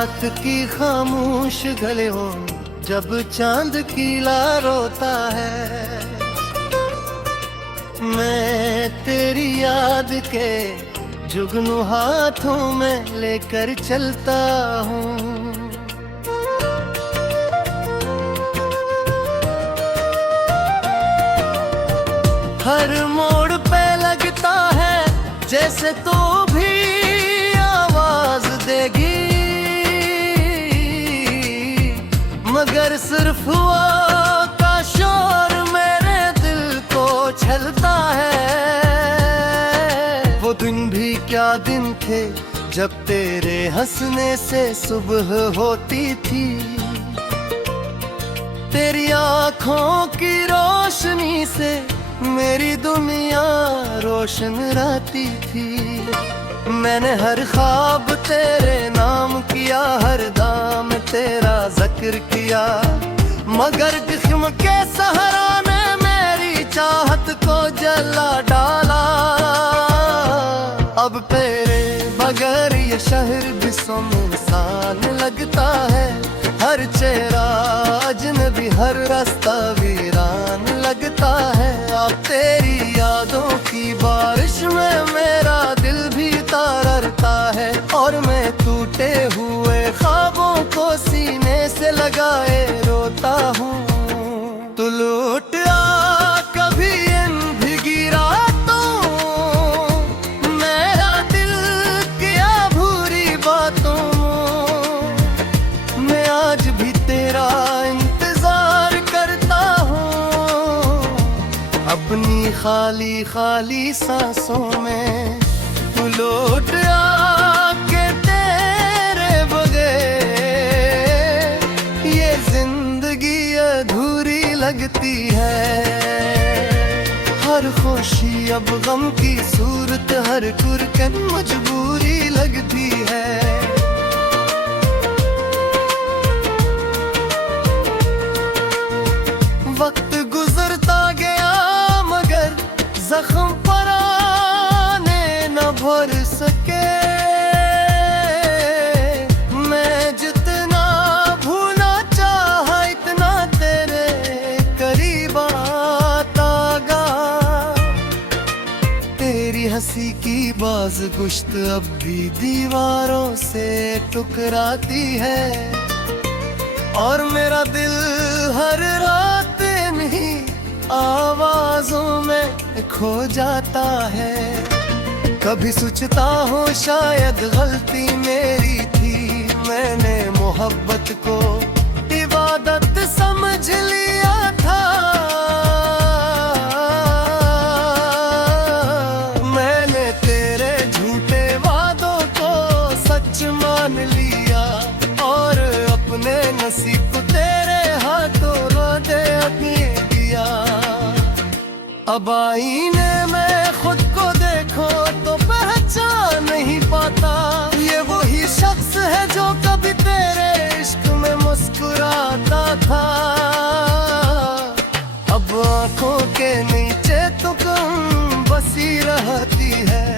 रात की खामोश गलियों जब चांद कीला रोता है, मैं तेरी याद के जुगनू हाथों में लेकर चलता हूँ। हर मोड़ पे लगता है जैसे तू भी आवाज देगी, मगर सिर्फ वो का शोर मेरे दिल को छलता है। वो दिन भी क्या दिन थे जब तेरे हंसने से सुबह होती थी, तेरी आँखों की रोशनी से मेरी दुनिया रोशन रहती थी। मैंने हर ख्वाब तेरे नाम किया, हर दाम तेरा जिक्र किया, मगर जिस्म के सहारा ने मेरी चाहत को जला डाला। अब तेरे बगैर ये शहर भी सुनसान लगता है, हर चेहरा अजनबी, हर रास्ता वीरान लगता है। अब तेरी यादों की बारिश में मेरा दिल भी तरसता है, और मैं टूटे हुए ख्वाबों को सीने से लगाए रोता हूँ। तू लौट आ कभी इन भीगी रातों, मेरा दिल किया भूरी बातों, मैं आज भी तेरा इंतजार करता हूँ। अपनी खाली खाली सांसों में तू लौट आके, तेरे बगैर ये जिंदगी अधूरी लगती है। हर खुशी अब गम की सूरत, हर कुरकन मजबूरी लगती है। वक्त गुजरता गया मगर जख्म पराने न भर सके, मैं जितना भूलना चाहा इतना तेरे करीब आता गा। तेरी हंसी की बाज गुश्त अब भी दीवारों से टकराती है, और मेरा दिल हर रात नहीं आवाजों में खो जाता है। कभी सोचता हूँ शायद गलती मेरी थी, मैंने मोहब्बत को इबादत समझ लिया था। मैंने तेरे झूठे वादों को सच मान लिया, और अपने नसीब को तेरे हाथों रोदे दिया। अब आईने में खुद को देखो तो पहचान नहीं पाता, ये वही शख्स है जो कभी तेरे इश्क में मुस्कुराता था। अब आंखों के नीचे तो कम बसी रहती है,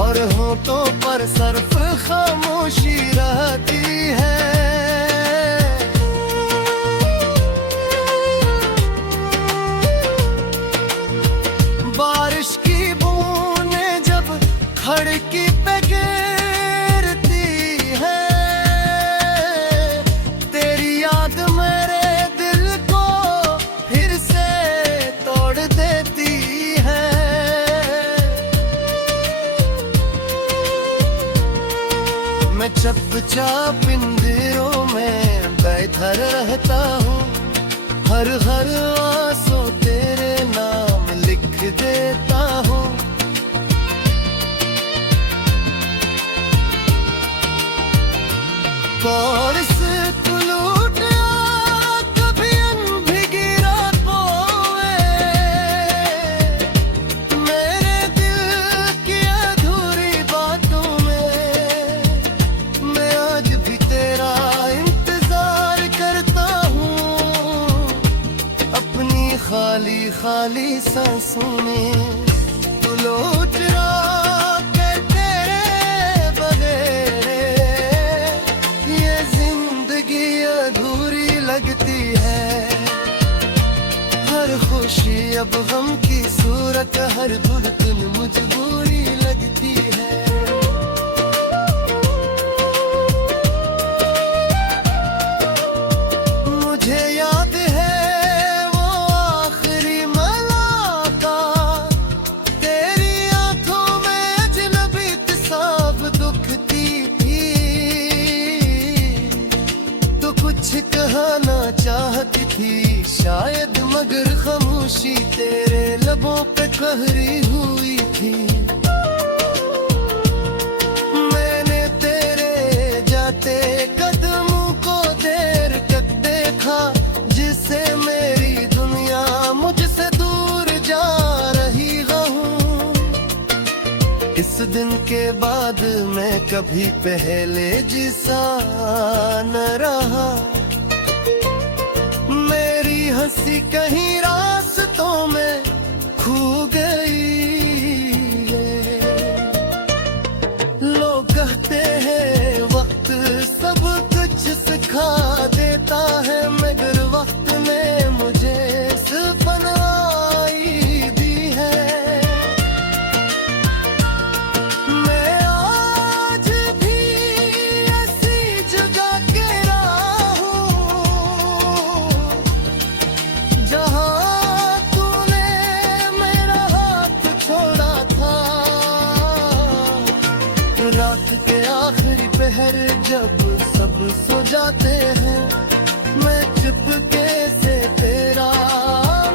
और होठों पर सिर्फ खामोशी रहती है। बारिश की बूंदें जब खिड़की पे गिरती है, तेरी याद मेरे दिल को फिर से तोड़ देती है। मैं चुपचाप पिंजरों में बैठा रहता हूँ, हर आंसू तेरे नाम लिख देता हूँ। बारिश तू लौट आ कभी अनभिगी रातों में, मेरे दिल की अधूरी बातों में मैं आज भी तेरा इंतजार करता हूँ। अपनी खाली खाली सांसों में तू लौट आ के, तेरे बगैर अब गम की सूरत हर धुन मुझे बुरी लगती है। मुझे याद है वो आखिरी मुलाकात, तेरी आंखों में अजनबी साफ दुखती थी। तो कुछ कहना चाहती थी शायद, मगर खामोशी तेरे लबों पे कहरी हुई थी। मैंने तेरे जाते कदमों को देर तक देखा, जिससे मेरी दुनिया मुझसे दूर जा रही हूँ। इस दिन के बाद मैं कभी पहले जैसा न रहा, मेरी हंसी कहीं रास्तों में खो गई है। लोग कहते हैं वक्त सब कुछ सिखा देता है, मगर वक्त ने मुझे सिर्फ पनाही दी है। मैं आज भी ऐसी जगह के रहा हूँ जहाँ तूने मेरा हाथ छोड़ा था। रात के आखिरी पहर जब सब सो जाते हैं, मैं चुपके से तेरा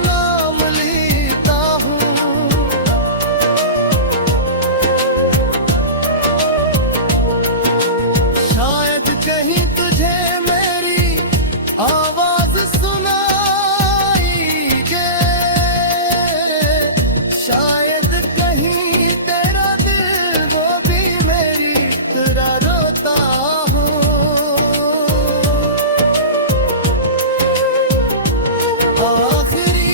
नाम लेता हूँ। शायद कहीं तुझे मेरी आवाज सुनाई दे, शायद कहीं तेरा दिल वो भी मेरी तरह रोता हो। आखिरी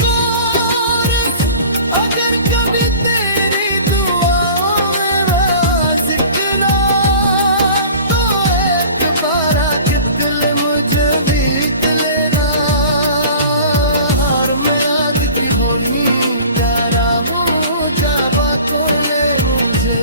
कोरस अगर कभी तेरी दुआओं में मैं जिक्रा, तो एक बार कितले मुझे भी लेना। हार में आग की होली तेरा मुँह जाबा को ले मुझे।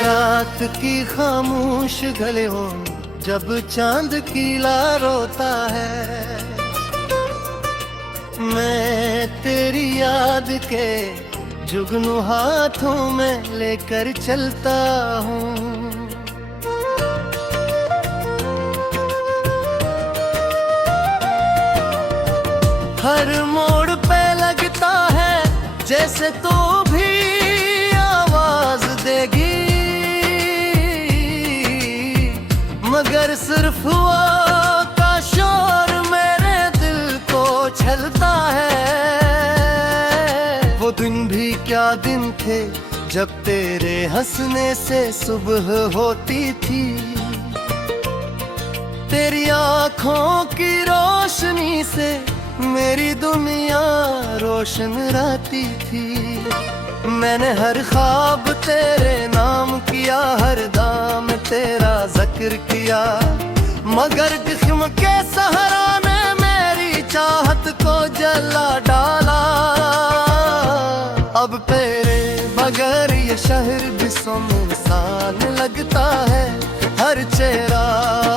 रात की खामोश गलियों जब चांद कीला रोता है, मैं तेरी याद के जुगनू हाथों में लेकर चलता हूँ। हर मोड़ पे लगता है जैसे तू भी आवाज देगी, मगर सिर्फ वो का शोर मेरे दिल को छलता है। वो दिन भी क्या दिन थे जब तेरे हंसने से सुबह होती थी, तेरी आँखों की रोशनी से मेरी दुनिया रोशन रहती थी। मैंने हर ख्वाब तेरे नाम किया, हर दाम तेरा जिक्र किया, मगर जिस्म के सहारा ने मेरी चाहत को जला डाला। अब तेरे बगैर ये शहर भी सुनसान लगता है, हर चेहरा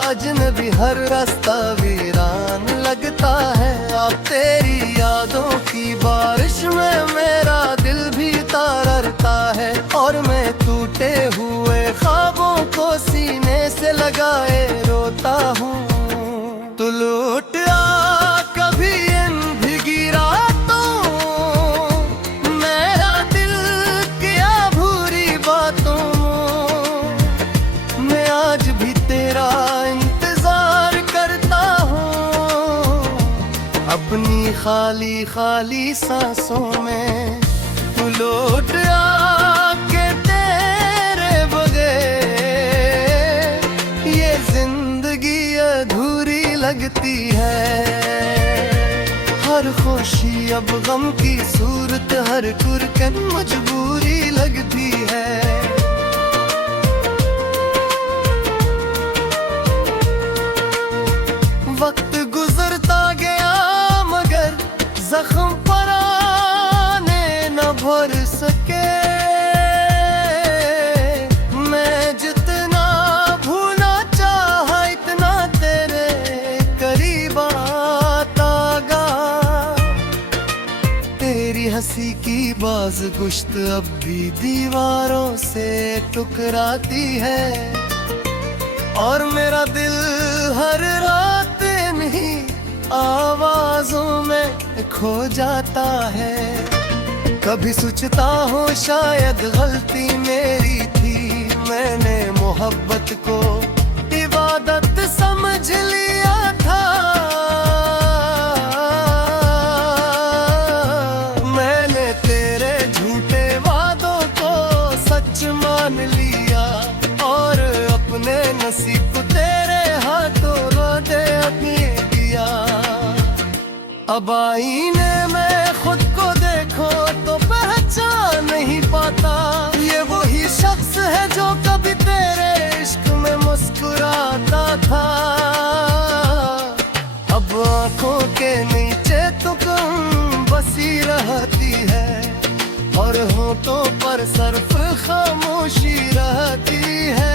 अजनबी, हर रास्ता वीरान लगता है। अब तेरी यादों की बारिश में मेरा दिल भी तरसता है, और मैं टूटे हुए ख्वाबों को सीने से लगाए रोता हूँ। तू लौट आ कभी इन भीगी रातों, मेरा दिल किया भूरी बातों, मैं आज भी तेरा इंतजार करता हूँ। अपनी खाली खाली सांसों में तू लौट आके, तेरे बगैर ये जिंदगी अधूरी लगती है। हर खुशी अब गम की सूरत, हर कुरकन मजबूरी लगती है। वक्त गुजरता गया मगर जख्म पराने न भर सके। मैं जितना भूलना चाहा इतना तेरे करीब आता गा। तेरी हंसी की बाज गुश्त अब भी दीवारों से टकराती है, और मेरा दिल हर रात नहीं आवाजों में खो जाता है। कभी सोचता हूँ शायद गलती मेरी थी, मैंने मोहब्बत को इबादत समझ लिया था। मैंने तेरे झूठे वादों को सच मान लिया, और अपने नसीब को तेरे हाथों रोदे दिया। अब आईने में खुद को देखो तो पहचान नहीं पाता, ये वही शख्स है जो कभी तेरे इश्क में मुस्कुराता था। अब आंखों के नीचे तो कम बसी रहती है, और होठों पर सिर्फ खामोशी रहती है।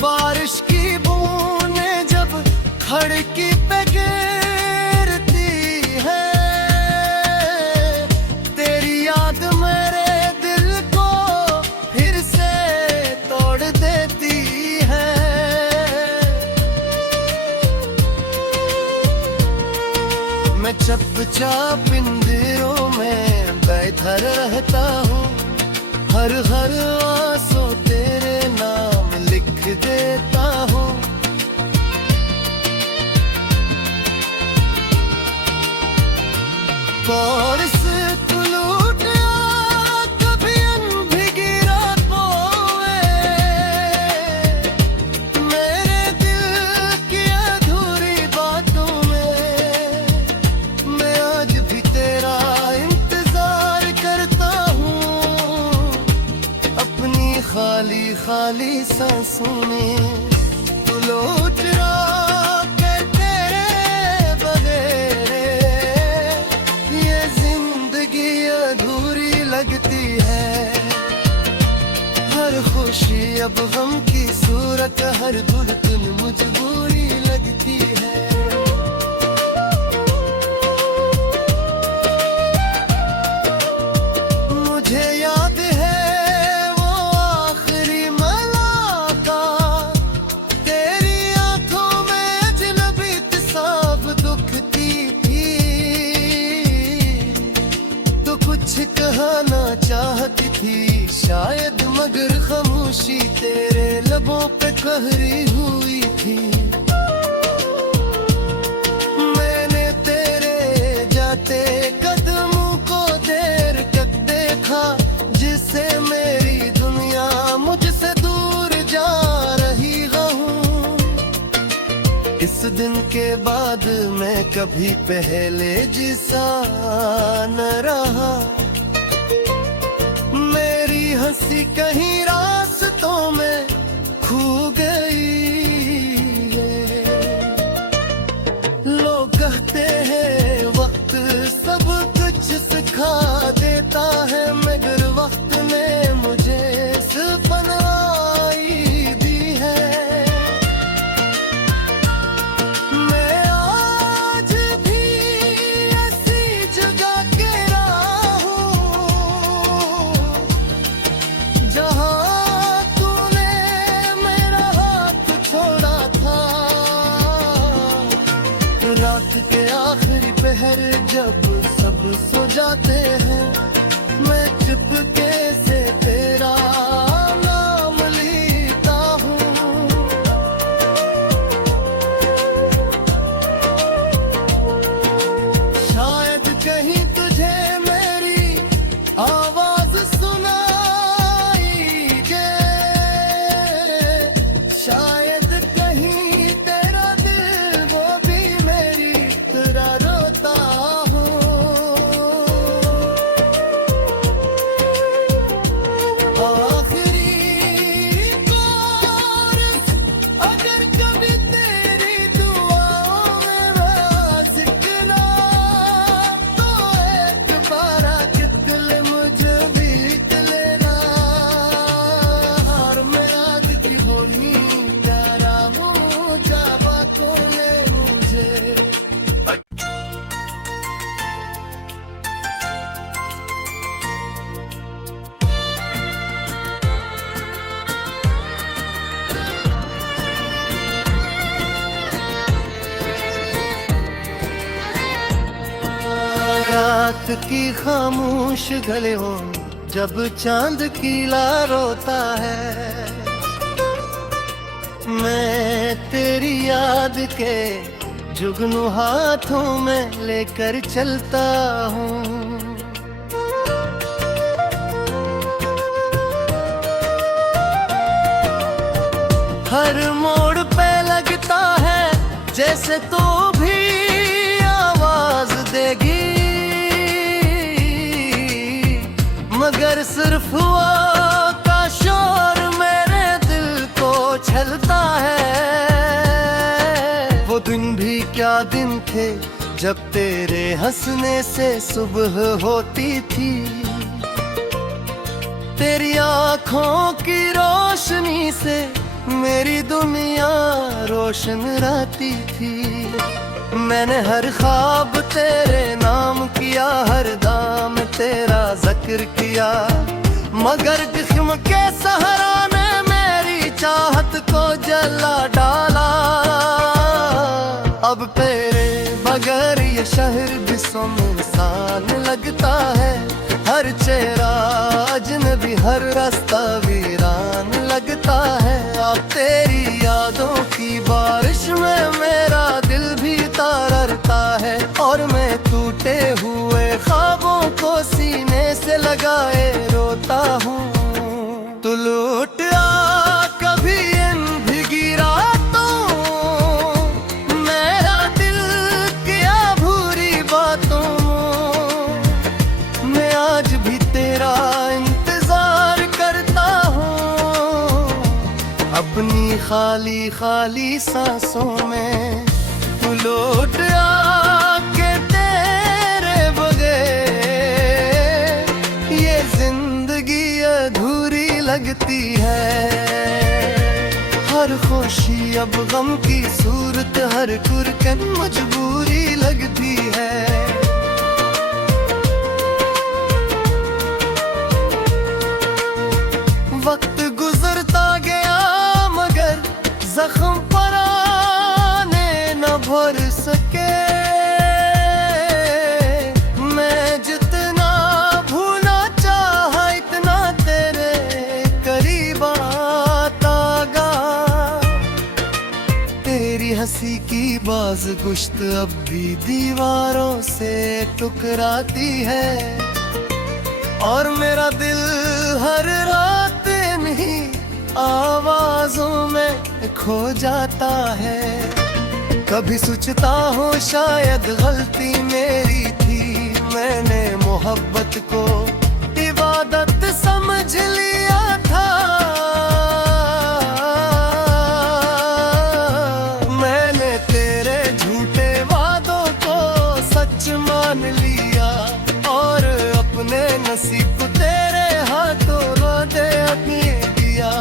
बारिश की बूंदें जब खिड़की पे गिरती है, तेरी याद मेरे दिल को फिर से तोड़ देती है। मैं चुपचाप पिंजरों में बैठा रहता हूँ, हर आंसू तेरे नाम लिख देता हूँ। बारिश तू लूट आ कभी अनभिगी रातों में, मेरे दिल की अधूरी बातों में मैं आज भी तेरा इंतजार करता हूँ। अपनी खाली खाली सांसों में तू लौट रहा कर तेरे बगैर, ये जिंदगी अधूरी लगती है। हर खुशी अब गम की सूरत, हर धड़कन मजबूरी लगती है। मुझे याद है कहना चाहती थी शायद, मगर खामोशी तेरे लबों पे कहरी हुई थी। मैंने तेरे जाते कदमों को देर तक देखा, जिससे मेरी दुनिया मुझसे दूर जा रही हूँ। इस दिन के बाद मैं कभी पहले जैसा न रहा, मेरी हंसी कहीं रास्तों में खो गई है। लोग कहते हैं वक्त सब कुछ सिखा देता है, मगर वक्त ने मुझे सपनाई दी है। मैं आज भी ऐसी जगह के रहा हूँ जहाँ तूने मेरा हाथ छोड़ा था। रात के आखिरी पहर जब सब सो जाते हैं, मैं चुपके से तेरा नाम लेता हूँ। शायद कहीं तुझे मेरी आवाज सुनाई दे, रात की खामोश गलियों जब चांद कीला रोता है, मैं तेरी याद के जुगनू हाथों में लेकर चलता हूँ। हर मोड़ पे लगता है जैसे तू भी आवाज देगी, मगर सिर्फ वो का शोर मेरे दिल को छलता है। वो दिन भी क्या दिन थे जब तेरे हंसने से सुबह होती थी, तेरी आँखों की रोशनी से मेरी दुनिया रोशन रहती थी। मैंने हर ख्वाब तेरे नाम किया, हर दाम तेरा जिक्र किया, मगर जिस्म के सहारा ने मेरी चाहत को जला डाला। अब तेरे बगैर ये शहर भी सुनसान लगता है, हर चेहरा अजनबी, हर रास्ता वीरान लगता है। अब तेरी यादों की बारिश में मेरा दिल भी तरसता है, और मैं टूटे हुए ख्वाबों को सीने से लगाए रोता हूँ। तू लौट आ कभी इन भीगी रातों, मेरा दिल किया भूरी बातों, मैं आज भी तेरा इंतजार करता हूँ। अपनी खाली खाली सांसों में तू लौट आके, तेरे बगैर ये जिंदगी अधूरी लगती है। हर खुशी अब गम की सूरत, हर कुरकन मजबूरी लगती है। वक्त गुजरता गया मगर जख्म पुराने न भर सके, मैं जितना भूलना चाहा इतना तेरे करीब आता गा। तेरी हंसी की बाज गुश्त अब भी दीवारों से टकराती है, और मेरा दिल हर रात नहीं आवाजों में खो जाता है। कभी सोचता हूँ शायद गलती मेरी थी, मैंने मोहब्बत को इबादत समझ लिया था। मैंने तेरे झूठे वादों को सच मान लिया, और अपने नसीब को तेरे हाथों दे दिया।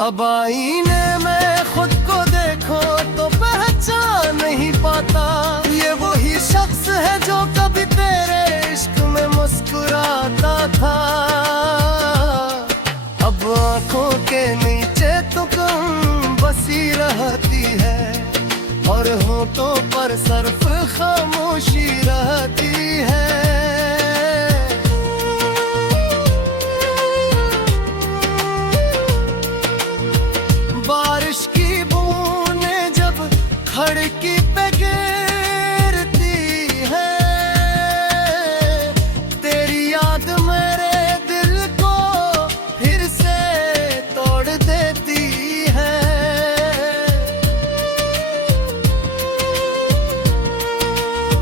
अब आईने में खुद को देखो तो पहचान नहीं पाता, ये वही शख्स है जो कभी तेरे इश्क में मुस्कुराता था। अब आंखों के नीचे तो कम बसी रहती है, और होठों पर सिर्फ खामोशी रहती है। बारिश की बूंदें जब खिड़की पे गिरती है, तेरी याद मेरे दिल को फिर से तोड़ देती है।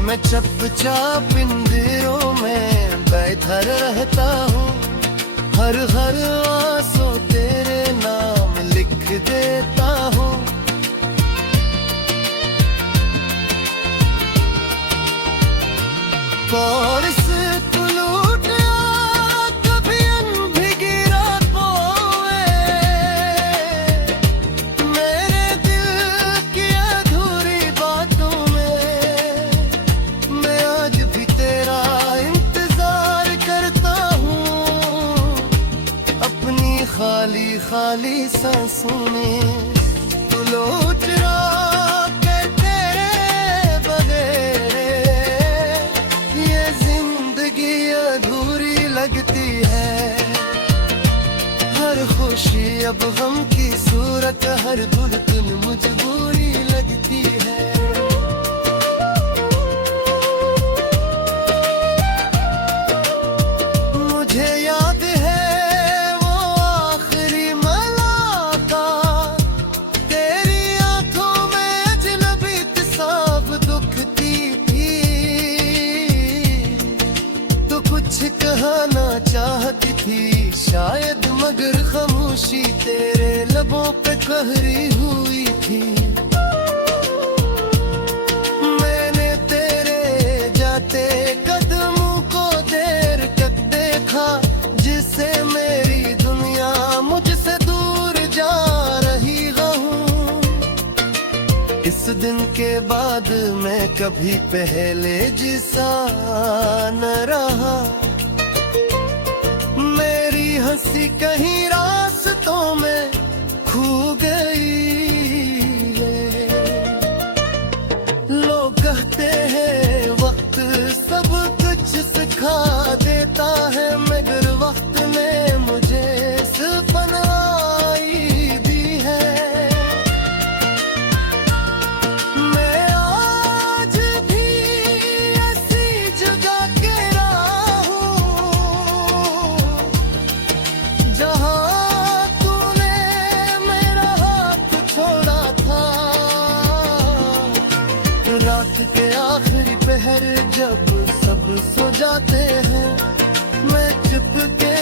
मैं चुपचाप पिंजरों में बैठा रहता हूँ, हर आंसू तेरे नाम लिख देता हूँ। बारिश तू लौट आ कभी अनभिगी रातों में, मेरे दिल की अधूरी बातों में मैं आज भी तेरा इंतजार करता हूँ। अपनी खाली खाली सांसों में तू लौट आ के, तेरे बगैर अब गम की सूरत हर धुन मुझे बुरी लगती है। मुझे याद है वो आखिरी मुलाकात, तेरी आंखों में अजनबी साफ दुखती थी। तो कुछ कहना चाहती थी शायद, मगर खामोशी तेरे लबों पे कहरी हुई थी। मैंने तेरे जाते कदमों को देर तक देखा, जिससे मेरी दुनिया मुझसे दूर जा रही हूँ। इस दिन के बाद मैं कभी पहले जैसा न रहा, मेरी हंसी कहीं रास्तों में खो गई है। लोग कहते हैं वक्त सब कुछ सिखा देता है, मगर वक्त ने मुझे सिर्फ पनाही दी है। मैं आज भी ऐसी जगह के रहा हूँ जहाँ तूने मेरा हाथ छोड़ा था। रात के आखिरी पहर जब सब सो जाते हैं, मैं चुपके